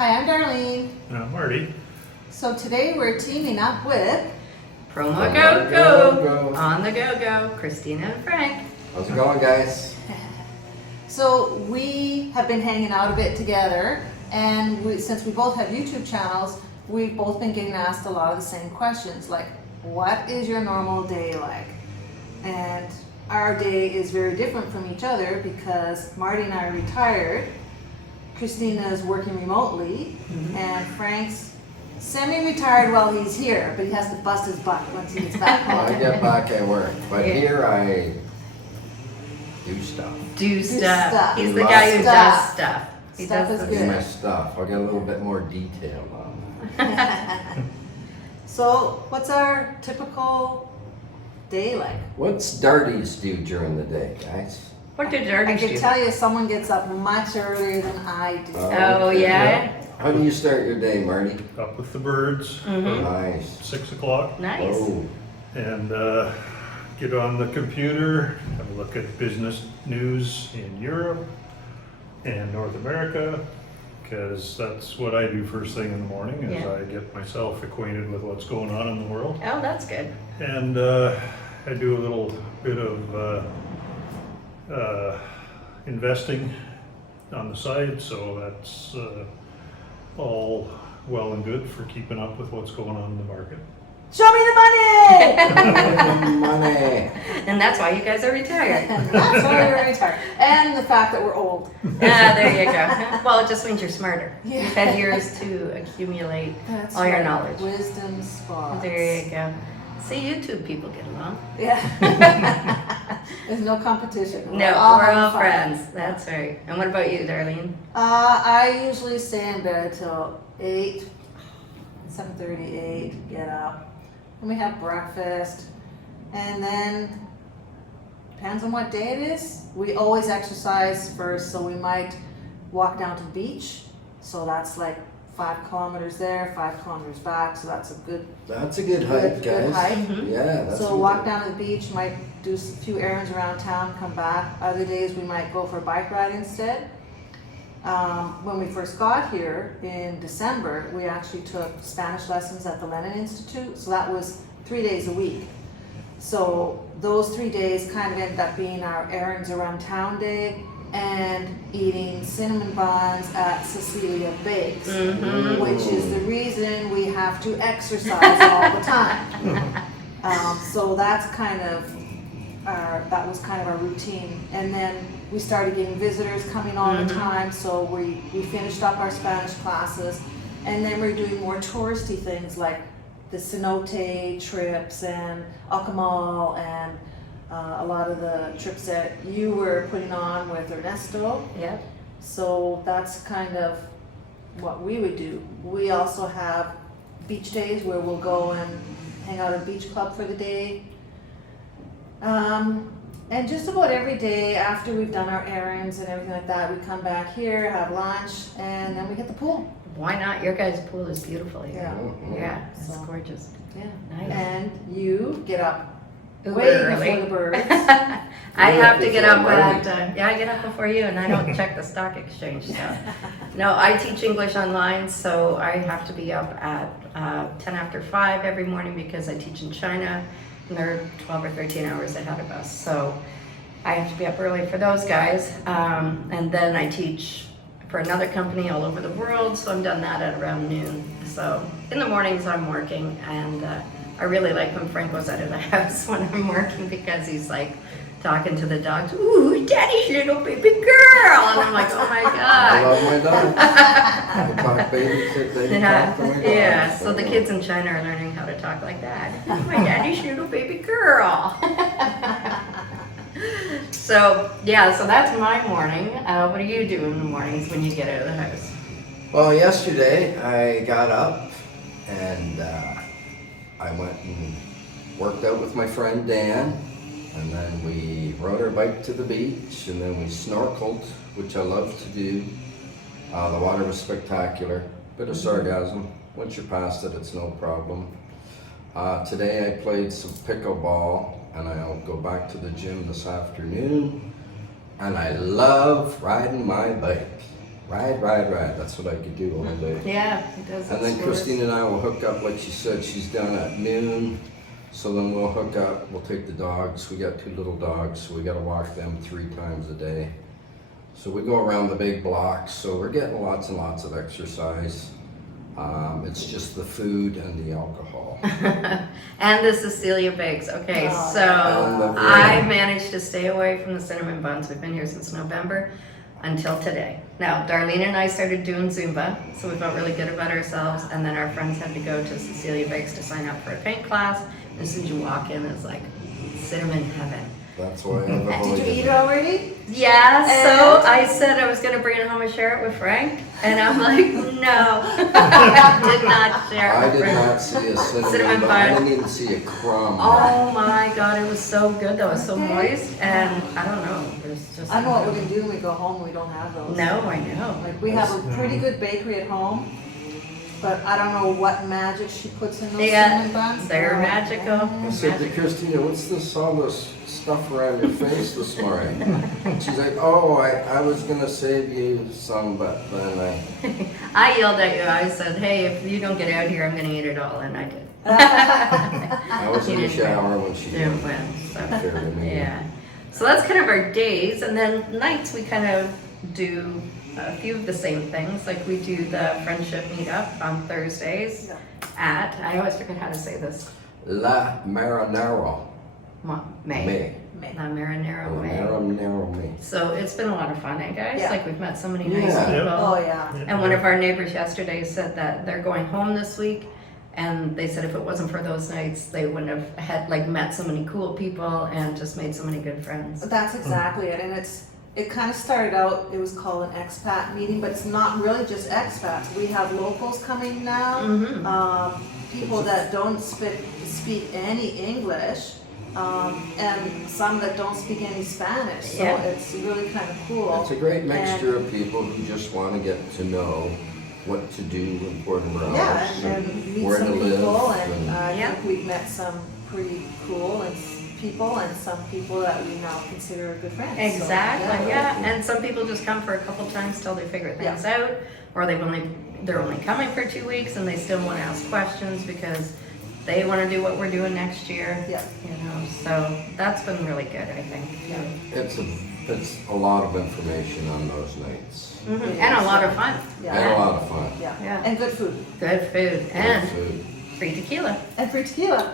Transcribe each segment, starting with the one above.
Hi, I'm Darlene. And I'm Marty. So today we're teaming up with Promo Go-Go on the Go-Go, Christina and Frank. How's it going, guys? So we have been hanging out a bit together, and since we both have YouTube channels, we've both been getting asked a lot of the same questions, like, what is your normal day like? And our day is very different from each other because Marty and I are retired, Christina is working remotely, and Frank's semi-retired while he's here, but he has to bust his butt once he gets back When I home. get back at work, but Yeah. here I do stuff. Do stuff. stuff. He's the Do guy who stuff. does stuff. He Stuff does is the Do good. my stuff. I'll get a little bit more detail on that. So what's our typical day like? What's Darties do during the day, guys? What did I Darty can do? tell you someone gets up much earlier than I do. Oh, Okay. yeah? How do you start your day, Marty? Up with the birds Mhm. Nice. 6 o'clock Nice. Oh, and get on the computer, have a look at business news in Europe and North America, because that's what I do first thing in the morning is Yeah. I get myself acquainted with what's going on in the world. Oh, that's good. And I do a little bit of investing on the side, so that's all well and good for keeping up with what's going on in the market. Show me the money! money. And that's why you guys are retired. That's why we're retired. And the fact that we're old. Yeah, there you go. Well, it just means you're smarter. Yeah. You've had years to accumulate That's all your right. knowledge. Wisdom spots. There you go. See, YouTube people get along. Yeah. There's no competition. No, we're having all fun. friends. That's right. And what about you, Darlene? I usually stay in bed till 8, 7:30, 8, get up. And we have breakfast. And then, depends on what day it is, we always exercise first. So we might walk down to the beach. So that's like 5 kilometers there, 5 kilometers back. So that's a good, That's a good hike, good guys. hike. Mhm. Yeah, that's So a walk good- down to the beach, might do a few errands around town, come back. Other days we might go for a bike ride instead. When we first got here in December, we actually took Spanish lessons at the Lennon Institute, so that was 3 days a week. So those 3 days kind of ended up being our errands around town day and eating cinnamon buns at Cecilia Bakes, Mhm. which is the reason we have to exercise all the time. So that's kind of that was kind of our routine. And then we started getting visitors coming all the time, so we finished up our Spanish classes, and then we're doing more touristy things like the cenote trips and Acamal and a lot of the trips that you were putting on with Ernesto. Yep. So that's kind of what we would do. We also have beach days where we'll go and hang out at a beach club for the day. And just about every day after we've done our errands and everything like that, we come back here, have lunch, and then we hit the pool. Why not? Your guys' pool is beautiful here. Yeah. Mhm. Yeah, it's So- gorgeous. Yeah. Nice. And you get up Uber way early. before the birds. I You're have up to get before up Marty. at, yeah, I get up before you and I don't check the stock exchange, so. No, I teach English online, so I have to be up at 10 after 5 every morning because I teach in China and they're 12 or 13 hours ahead of us. So I have to be up early for those guys. And then I teach for another company all over the world, so I'm done that at around noon. So in the mornings I'm working, and I really like when Frank goes out of the house when I'm working because he's like talking to the dogs, ooh, daddy's little baby girl, and I'm like, oh my I god. love my dogs. I talk baby, they talk to my dogs. Yeah, so the kids in China are learning how to talk like that. My daddy's little baby girl. So, yeah, so that's my morning. What do you do in the mornings when you get out of the house? Well, yesterday I got up and I went and worked out with my friend Dan, and then we rode our bike to the beach, and then we snorkeled, which I love to do. The water was spectacular. Bit of sarcasm. Once you're past it, it's no problem. Today I played some pickleball, and I'll go back to the gym this afternoon. And I love riding my bike. Ride. That's what I could do all day. Yeah, he does. And then explores. Christine and I will hook up, like she said, she's done at noon. So then we'll hook up, we'll take the dogs. We got 2 little dogs, so we gotta walk them 3 times a day. So we go around the big blocks, so we're getting lots and lots of exercise. It's just the food and the alcohol. And the Cecilia bakes. Okay, Oh, so yeah. I managed to stay away from the cinnamon buns. We've been here since November until today. Now, Darlene and I started doing Zumba, so we felt really good about ourselves. And then our friends had to go to Cecilia Bakes to sign up for a paint class. And as soon as you walk in, it's like cinnamon heaven. That's why I have a Did you eat it already? Yeah, so And- I said I was gonna bring it home and share it with Frank, and I'm like, no, I did not share it I with did Frank. not see a cinnamon Cinnamon bun. I bun. didn't even see a crumb. Oh my god, it was so good though, it was so Okay. moist, and I don't know, it was just. I know what we can do when we go home, we don't have those. No, I know. Like, we have a pretty good bakery at home, but I don't know what magic she puts in those cinnamon Yeah, buns. they're Oh, magical. I said to Magical. Christina, what's this, all this stuff around your face this morning? She's like, oh, I was gonna save you some, but then I yelled at you, I said, hey, if you don't get out here, I'm gonna eat it all, and I did. I was in the You didn't shower when she Didn't win, so. shared with me. Yeah, so that's kind of our days, and then nights we kind of do a few of the same things. Like we do the friendship meetup on Thursdays Yeah. at, I always forget how to say this, La Marinara. May. May. La Marinara La May. Marinara May. So it's been a lot of fun, eh guys? Yeah. Like we've met so many nice Yeah. people. Oh, yeah. And one of our neighbors yesterday said that they're going home this week, and they said if it wasn't for those nights, they wouldn't have had like met so many cool people and just made so many good friends. That's exactly it, and it kind of started out, it was called an expat meeting, but it's not really just expats. We have locals coming now, Mm-hmm. people that don't speak any English, and some that don't speak any Spanish, so Yeah. it's really kind of cool. It's a great mixture of people who just want to get to know what to do in Puerto Morelos. Yeah, and meet where to some live. people, and I Yeah. think we've met some pretty cool people, and some people that we now consider good friends. So, Exactly, yeah. And some people just come for a couple times till they figure things out, or they're only coming for 2 weeks and they still want to ask questions because they want to do what we're doing next year. Yeah. You know, so that's been really good, I think. Yeah. It's a lot of information on those nights. Mhm. And a lot of fun. Yeah. And a lot of fun. Yeah, Yeah. and good food, Good food and Good food. free tequila. and free tequila.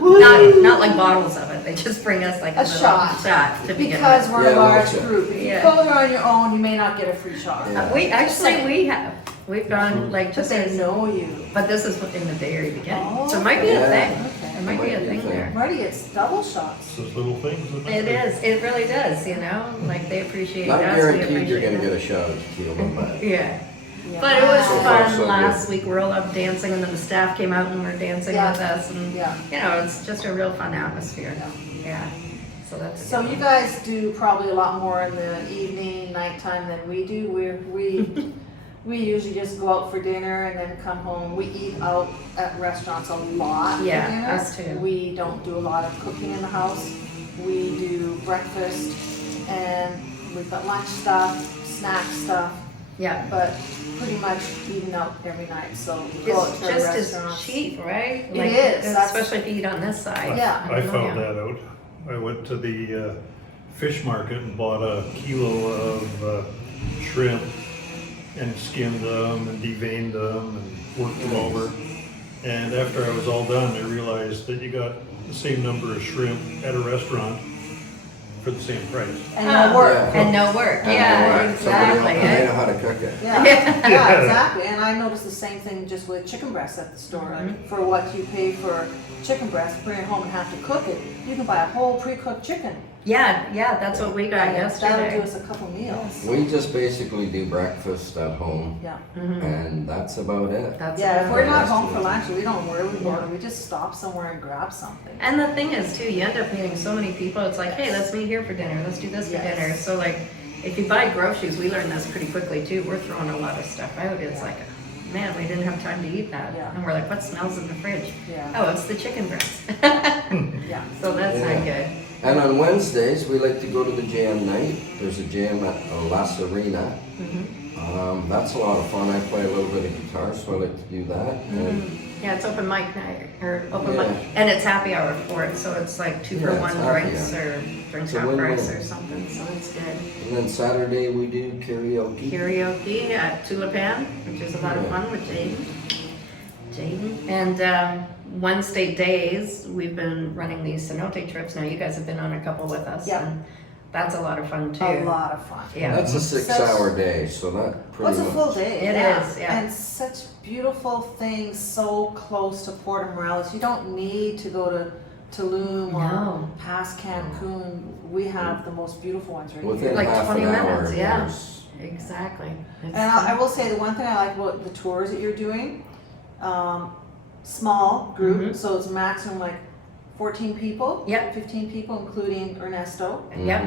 Not like bottles of it. They just bring us like a, A little shot. to begin Because with. we're Yeah, a large that's it. group. If you Yeah. go there on your own, you may not get a free shot. Yeah. We actually saying. we have. We've gone like Just just they as, know you. but this is in the very beginning. Oh, So it might be a yeah. thing. Okay. It might be a thing there. Marty, it's double shots. It's those little things. that It matter. is. It really does. You know, like they appreciate Not us. We guaranteed appreciate you're gonna them. get a shot of tequila, but Yeah. Yeah. But it was So far, fun so good. last week. We were all up dancing, and then the staff came out and were dancing Yeah. with us, and Yeah. you know, it's just a real fun atmosphere. Yeah. So that's. a So good you one. guys do probably a lot more in the evening, nighttime than we do. We usually just go out for dinner and then come home. We eat out at restaurants a lot for Yeah, dinner. us too. We don't do a lot of cooking in the house. We do breakfast and we've got lunch stuff, snack stuff, Yeah. but pretty much eating out every night. So we go out It's to just as restaurants. cheap, right? It is. That's- Especially if you eat on this side. Yeah. I Oh, found yeah. that out. I went to the fish market and bought a kilo of shrimp and skinned them and deveined them and worked them over. And after I was all done, I realized that you got the same number of shrimp at a restaurant for the same price. And no work. Yeah. And no work. I Yeah, don't know why. exactly. Somebody else, they know how to cook it. Yeah, Yeah. yeah, exactly. And I noticed the same thing just with chicken breasts at the store. Mm-hmm. Like for what you pay for chicken breast, bring it home and have to cook it, you can buy a whole pre-cooked chicken. Yeah, that's what we got And yesterday. that'll do us a couple meals. We just basically do breakfast at home, Yeah. Mhm. and that's about it. That's Yeah, if about we're it. not home for lunch, we don't worry about Yeah. it. We just stop somewhere and grab something. And the thing is too, you end up meeting so many people, it's like, hey, let's meet here for dinner, let's do this for Yes. dinner. So like, if you buy groceries, we learned this pretty quickly too, we're throwing a lot of stuff out. It's like, man, we didn't have time to eat that. Yeah. And we're like, what smells in the fridge? Yeah. Oh, it's the chicken breast. Yeah. So that's Yeah. not good. And on Wednesdays, we like to go to the jam night. There's a jam at La Serena. That's a lot of fun. I play a little bit of guitar, so I like to do that. And Yeah, it's open mic night, or open Yeah. mic, and it's happy hour for it, so it's like 2 for Yeah, 1 it's happy drinks, hour. or drinks It's a half win-win. price or something, so it's good. and then Saturday we do karaoke. Karaoke at Tulipan, which is a lot of Yeah. fun with Jaden. And Wednesday days, we've been running these cenote trips. Now you guys have been on a couple with us. Yeah. And that's a lot of fun too. A lot of fun. Yeah. That's a 6-hour day, so that Well, pretty it's a much. full day. It is, yeah. And such beautiful things so close to Puerto Morelos. You don't need to go to Tulum or No. past Cancun. We have the most beautiful ones right Within here. Like half 20 an hour. minutes, yeah. there's- Exactly. It's And I fun. will say the one thing I like about the tours that you're doing, small group, Mhm. so it's maximum like 14 people. Yep. 15 people, including Ernesto. Yep.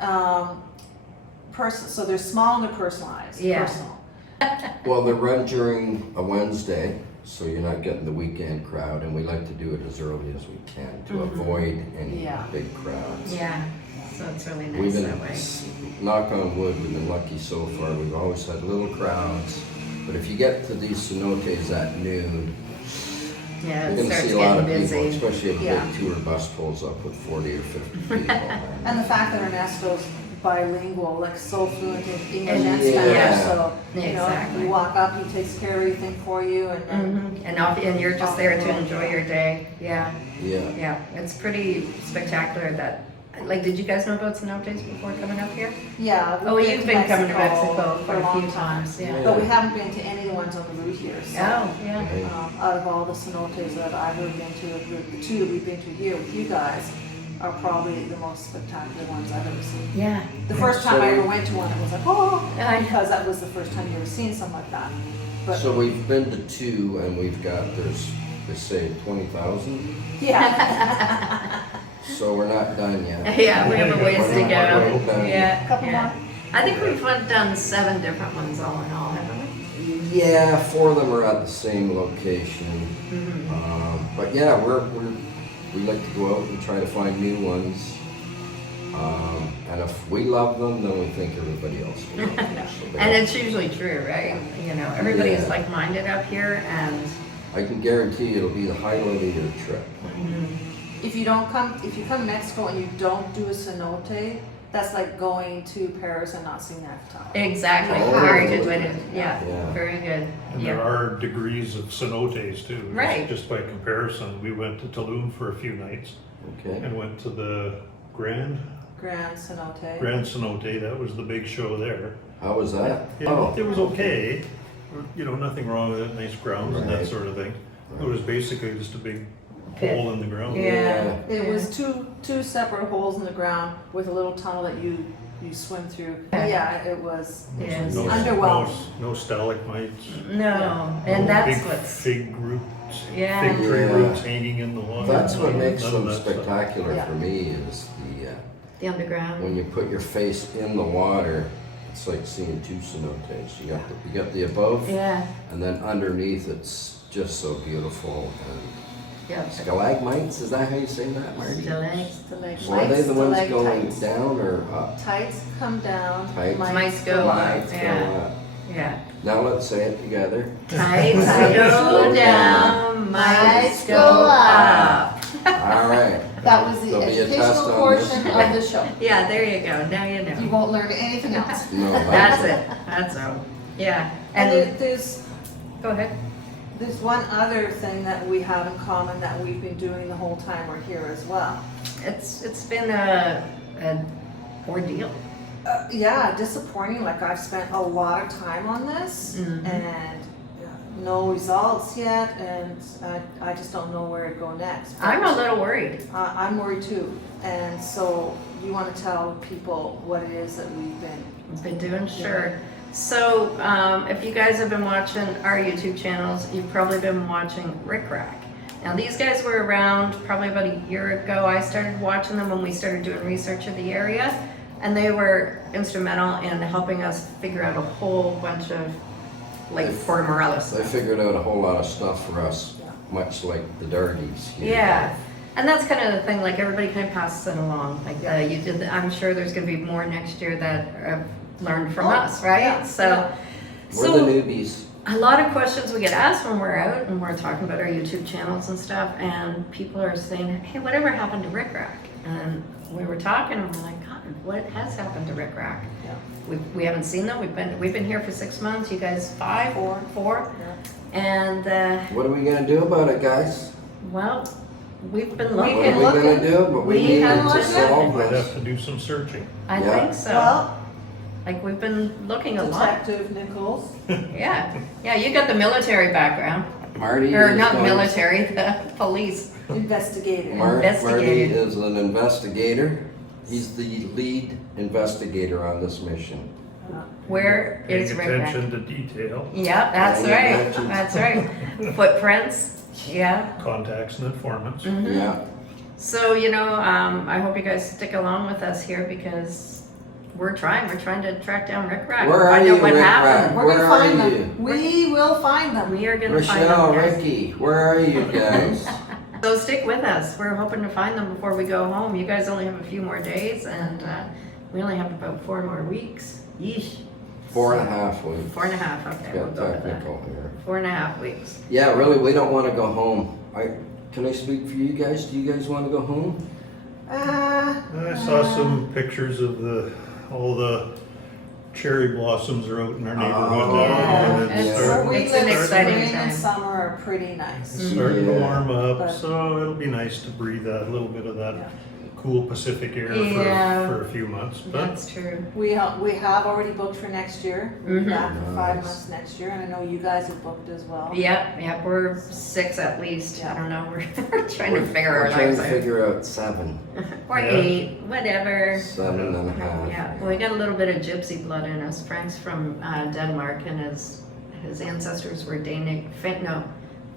Mhm. So they're small and they're personalized. Yeah. Personal. Well, they're run during a Wednesday, so you're not getting the weekend crowd, and we like to do it as early as we can to avoid any Yeah. big crowds. Yeah. So it's really nice We've been, that way. knock on wood, we've been lucky so far. We've always had little crowds, but if you get to these cenotes at noon, Yeah, you're it gonna starts see a lot getting of people, busy. especially if a Yeah. big tour bus pulls up with 40 or 50 people. And the fact that Ernesto's bilingual, like so fluent in English and Yeah. Spanish, so you Exactly. know, you walk up, he takes care of everything for you, and then And you're just there to enjoy your day. Yeah. Yeah. Yeah. It's pretty spectacular that, like, did you guys know about cenotes before coming up here? yeah. Oh, we've you've been coming to Mexico for quite a long few time. times, yeah. Yeah. But we haven't been to any of the ones on the route here. So, Oh, yeah. Right. out of all the cenotes that I've ever been to, the two that we've been to here with you guys are probably the most spectacular ones I've ever seen. Yeah. The first time I ever went to one, it was like, oh, I know. because that was the first time you ever seen something like that. But So we've been to 2, and we've got, they say 20,000, yeah, so we're not done yet. Yeah, we have a ways to go. Couple Yeah. Couple yeah. more. I think we've done 7 different ones all in all, haven't we? Yeah, 4 of them are at the same location. But yeah, we like to go out and try to find new ones. And if we love them, then we think everybody else will love them. So And it's usually true, right? You know, everybody's Yeah. like-minded up here, and I can guarantee you it'll be the highlight of your trip. if you come to Mexico and you don't do a cenote, that's like going to Paris and not seeing the Eiffel Tower. exactly, Oh. very good way to, yeah, Yeah. very good. And there Yeah. are degrees of cenotes too. Right. Just by comparison, we went to Tulum for a few nights Okay? and went to the Grand Cenote. Cenote. That was the big show there. How was that? It was okay. You know, nothing wrong with it. Nice grounds and that Right. sort of thing. It was basically just a big Pit. hole in the ground. Yeah. It was two separate holes in the ground with a little tunnel that you swim through. Yeah. Yeah, it was Yeah. No, underwhelming. no stalagmites. No, and no that's big what's, fig roots. Yeah. Fig tree Yeah. roots hanging in the water. That's what makes None of them that stuff. spectacular Yeah. for me is the underground. when you put your face in the water, it's like seeing 2 cenotes. You got the above, Yeah, and then underneath it's just so beautiful. And yeah. stalagmites, is that how you say that, Marty? Stalactites. So are they the ones going Stalactites. down or up? Tights come down. Tights. Mites go up. Stalactites go Yeah. up. Yeah. Now let's say it together. Tights Tights go go down, mites mites go go up. All right. That was the There'll be a test educational on portion this. of the show. Yeah, there you go, now you You know. won't learn anything else. No, That's it, that's all. Yeah, And and, there's go ahead. one other thing that we have in common that we've been doing the whole time we're here as well. It's been an ordeal. Yeah, disappointing. Like I've spent a lot of time on this Mhm. and no results yet, and I just don't know where to go next. I'm a little worried. I'm worried too, and so you want to tell people what it is that we've been. Doing, sure. So, if you guys have been watching our YouTube channels, you've probably been watching Rick Rack. Now, these guys were around probably about a year ago. I started watching them when we started doing research of the area, and they were instrumental in helping us figure out a whole bunch of Puerto Morelos They stuff. figured out a whole lot of stuff for us, Yeah. much like the Darties here. Yeah. And that's kind of the thing, like everybody kind of passes it along. Like you did, I'm sure there's going to be more next year that have learned from us, right? yeah, So, We're the newbies. a lot of questions we get asked when we're out and we're talking about our YouTube channels and stuff, and people are saying, "Hey, whatever happened to Rick Rack?" And we were talking, and we're like, "God, what has happened to Rick Rack?" Yeah. We haven't seen them. We've been here for 6 months. You guys 5, Four. and What are we gonna do about it, guys? well, we've been We looking. What can are we look gonna at- do? But we we need have to looked solve Might this. have to do some searching. I Yeah. think so. Well, Like we've been looking a lot. Detective Nichols. Yeah, yeah. You got the military background, Marty or is not going- military, the police. Investigator. Marty Investigator. is an investigator. He's the lead investigator on this mission. Where Paying is Rick Rack? attention to detail, Yep, that's Paying right. attention. That's right. Footprints. Yeah. contacts and informants. Mhm. Yeah. So I hope you guys stick along with us here because we're trying to track down Rick Rack. Where are find you, out what Rick happened. Rack? We're Where gonna are find you? them. We will find them. We are gonna find Rochelle, them, guys. Ricky, where are you guys? So stick with us. We're hoping to find them before we go home. You guys only have a few more days, and we only have about 4 more weeks. Yeesh. 4.5 weeks. 4.5. Okay, we'll Got go with that. technical here. 4.5 weeks. Yeah, really, we don't want to go home. Can I speak for you guys? Do you guys want to go home? I saw some pictures of all the cherry blossoms are out in our neighborhood Oh, now. And yeah. it's It's- starting, it's an exciting Spring time. and summer are pretty nice. it's starting to Yeah. warm up, But- so it'll be nice to breathe that little bit of that Yeah. cool Pacific air Yeah. for a few months. But That's true. We have already booked for next year. We'll be Mhm. back for 5 Nice. months next year, and I know you guys have booked as well. Yep, we're 6 at least. I don't know. We're trying to figure We're our trying lives to out. figure out 7. Or Yeah. 8, whatever. 7.5. Yeah, well, we got a little bit of gypsy blood in us. Frank's from Denmark, and his ancestors were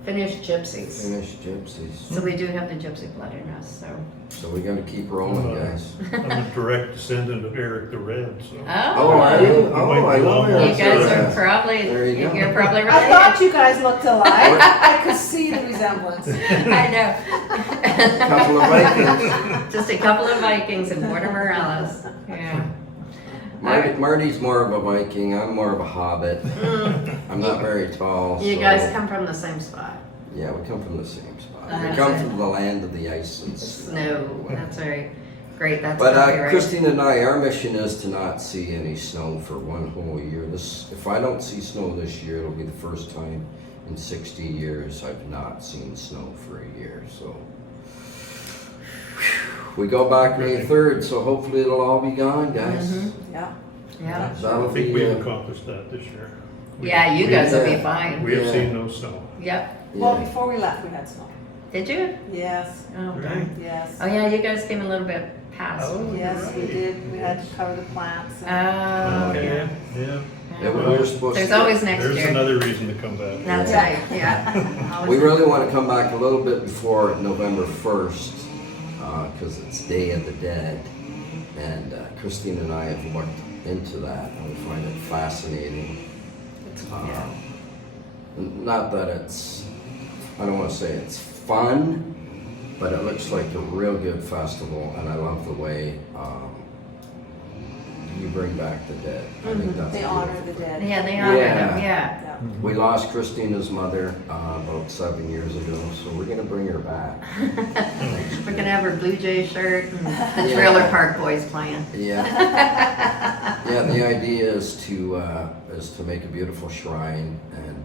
Finnish gypsies. Finnish gypsies. So we do have the gypsy blood in us. So we got to keep rolling, guys. I'm a direct descendant of Eric the Red, so. Oh, are you? Oh, I know You You Eric's guys Red. are probably There you go. you're probably I right. thought you guys looked alike. I could see the resemblance. I know. Couple of Vikings. Just a couple of Vikings in Puerto Morelos. Yeah. Marty's more of a Viking. I'm more of a hobbit. Mm. I'm not very tall. You so- guys come from the same spot. Yeah, we come from the same spot. We That's come it. from the land of the ice and Snow. That's right. Great. That's But copyright. Christine and I, our mission is to not see any snow for one whole year. If I don't see snow this year, it'll be the first time in 60 years I've not seen snow for a year. So we go back May 3rd, so hopefully it'll all be gone, guys. Mhm. Yeah. Yeah. I That'll think be. we've accomplished that this year. Yeah, you guys will be Yeah. fine. We have Yeah. seen no snow. Yep. Well, Yeah. before we left, we had snow. Did you? Yes. Oh, Right. darn. Yes. Oh, yeah, you guys came a little bit past. Oh, Yes, we right. did. We had to cover the plants. Oh, Okay, yeah. Yeah, we were supposed There's to. always next There's year. another reason to come back. That's Yeah. right, yeah. Always We really want to come back a little bit before November 1st, because it's Day of the Dead. And Christine and I have looked into that, and we find it fascinating. Yeah. Not that I don't want to say it's fun, but it looks like a real good festival, and I love the way you bring back the dead. I think that's They a honor beautiful the thing. dead. Yeah, they honor Yeah. them, yeah. Yeah. We lost Christina's mother about 7 years ago, so we're going to bring her back. We're gonna have her Blue Jay shirt and the Yeah. Trailer Park Boys playing. Yeah. Yeah, the idea is to make a beautiful shrine and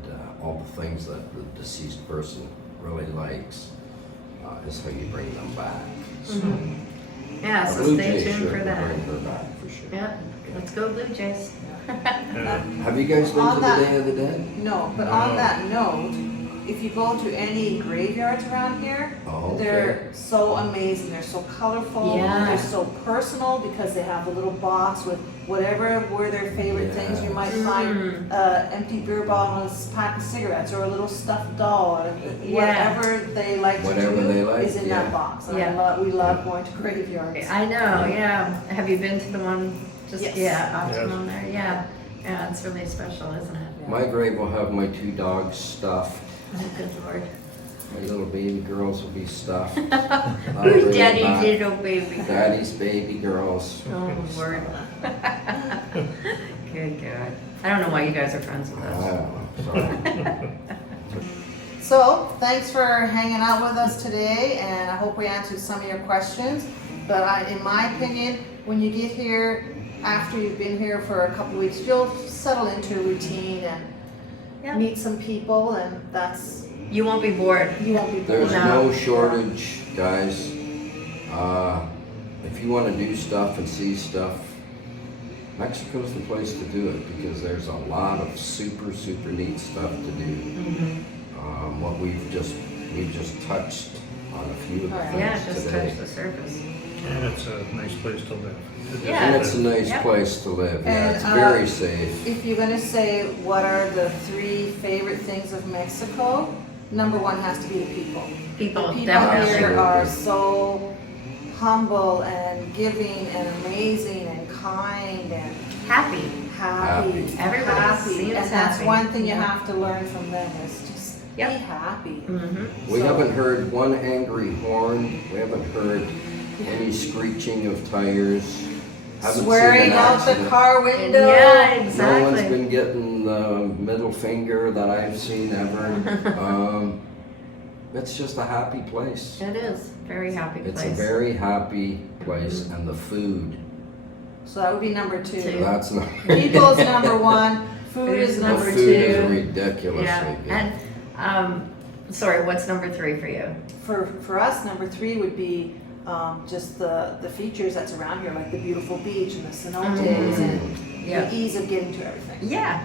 all the things that the deceased person really likes is how you bring them back. So, Yeah, a so Blue stay Jay tuned shirt for will that. bring her back for sure. Yeah, let's go Blue Jays. Have you guys been On to the that- Day of the Dead? No, but on that note, if you go to any graveyards around here, Oh, okay. they're so amazing. They're so colorful. Yeah. They're so personal because they have a little box with whatever were their favorite things. You might find empty beer bottles, pack of cigarettes, or a little stuffed doll, or Yeah. whatever they like Whatever to do they like, is in yeah. that box. And Yeah. we love going to graveyards. I know, yeah. Have you been to the one just, Yes. yeah, Optimum Yes. there? Yeah. Yeah, it's really special, isn't it? My grave will have my 2 dogs stuffed. Oh, good Lord. My little baby girls will be stuffed. Who's Really Daddy's not. little baby? Daddy's baby girls. Oh, Lord. Good God. I don't know why you guys are friends with I us. don't know, sorry. So, thanks for hanging out with us today, and I hope we answered some of your questions. But in my opinion, when you get here, after you've been here for a couple of weeks, you'll settle into a routine and Yeah. meet some people, and that's, You won't be bored. you won't be bored. There's no shortage, guys. If you want to do stuff and see stuff, Mexico's the place to do it because there's a lot of super, super neat stuff to do. What we've just touched on a few of the things Yeah, just today. touch the surface. And it's a nice place to live. Yeah. And it's a nice Yep. place to live. Yeah, And, it's very safe. If you're gonna say what are the 3 favorite things of Mexico, number 1 has to be the people. People, The people definitely. here are so humble and giving and amazing and kind and Happy. happy. Happy. Everybody seems And that's happy. one thing you Yeah. have to learn from them is just Yep. be happy. Mm-hmm. We So- haven't heard one angry horn. We haven't heard any screeching of tires. Haven't Swearing seen an out the accident. car window. Yeah, No exactly. one's been getting the middle finger that I've seen ever. It's just a happy place. It is. Very happy place. It's a very happy place, and the food. So that would be number 2. Two. That's not. People is number 1, food is The number food 2. is ridiculously Yeah. good. And, sorry, what's number 3 for you? For us, number 3 would be just the features that's around here, like the beautiful beach and the cenotes and Yeah. the ease of getting to everything. Yeah.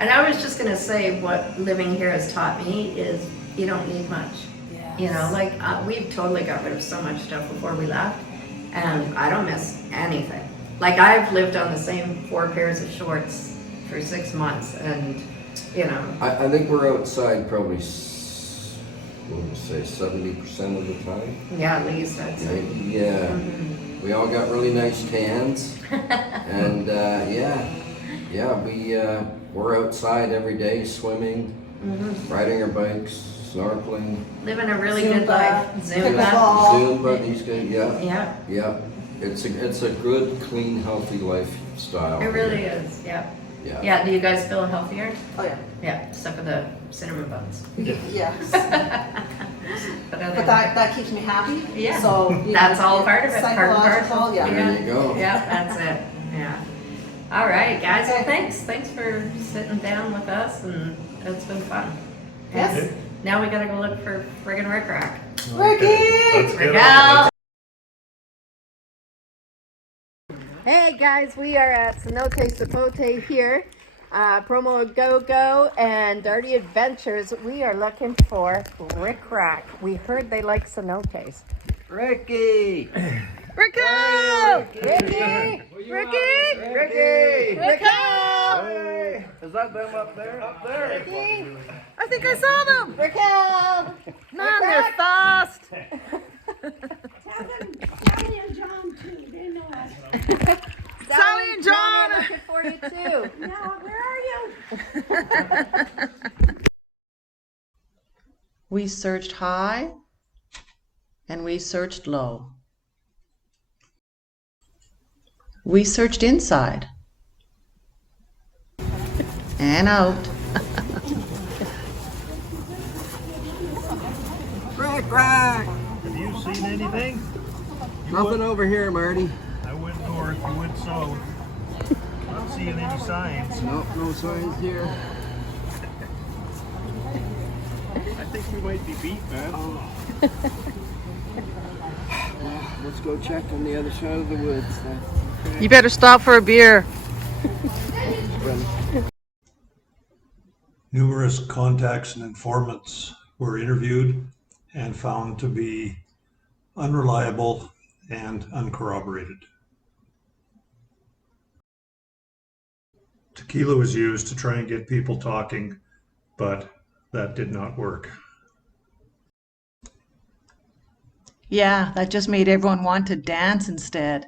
And I was just gonna say what living here has taught me is you don't need much. Yes. You know, like we've totally got rid of so much stuff before we left, and I don't miss anything. Like I've lived on the same 4 pairs of shorts for 6 months, and you know. I think we're outside probably, what would you say, 70% of the time. Yeah, at least I'd say. Yeah. We all got really nice tans, and we're outside every day swimming, riding our bikes, snorkeling, Living a really good Zumba, life. pickleball. Zumba. These guys, Yeah, yeah. It's a good, clean, healthy lifestyle. it really here. is. Yeah. Yeah. Yeah. Do you guys feel healthier? Oh yeah. Yeah, except for the cinnamon buns. Yes. But other But that keeps me happy. Yeah. So That's all part of it, part and Psychological, parcel. yeah. There you go. Yeah, that's it. Yeah. All right, guys. Well, Okay. thanks. Thanks for sitting down with us, and it's been fun. Yes. Now we gotta go look for friggin' Rick Rack. Ricky! Let's get Raquel! on. Hey guys, we are at Cenote Zapote here. Promo Go Go and Dirty Adventures. We are looking for Rick Rack. We heard they like cenotes. Ricky! Raquel! Ricky! Ricky! Ricky! Raquel! Hey, is that them up there? Up there? Ricky! I think I saw them. Raquel! Man, they're fast. Sally and John too, they know us. Sally and John. are looking for you too. Now, where are you? We searched high and we searched low. We searched inside and out. Rick Rack! Have you seen anything? Nothing over here, Marty. I went north, you went south. Not seeing any signs. Nope, no signs here. I think we might be beat, man. Let's go check on the other side of the woods then. You better stop for a beer. Numerous contacts and informants were interviewed and found to be unreliable and uncorroborated. Tequila was used to try and get people talking, but that did not work. Yeah, that just made everyone want to dance instead.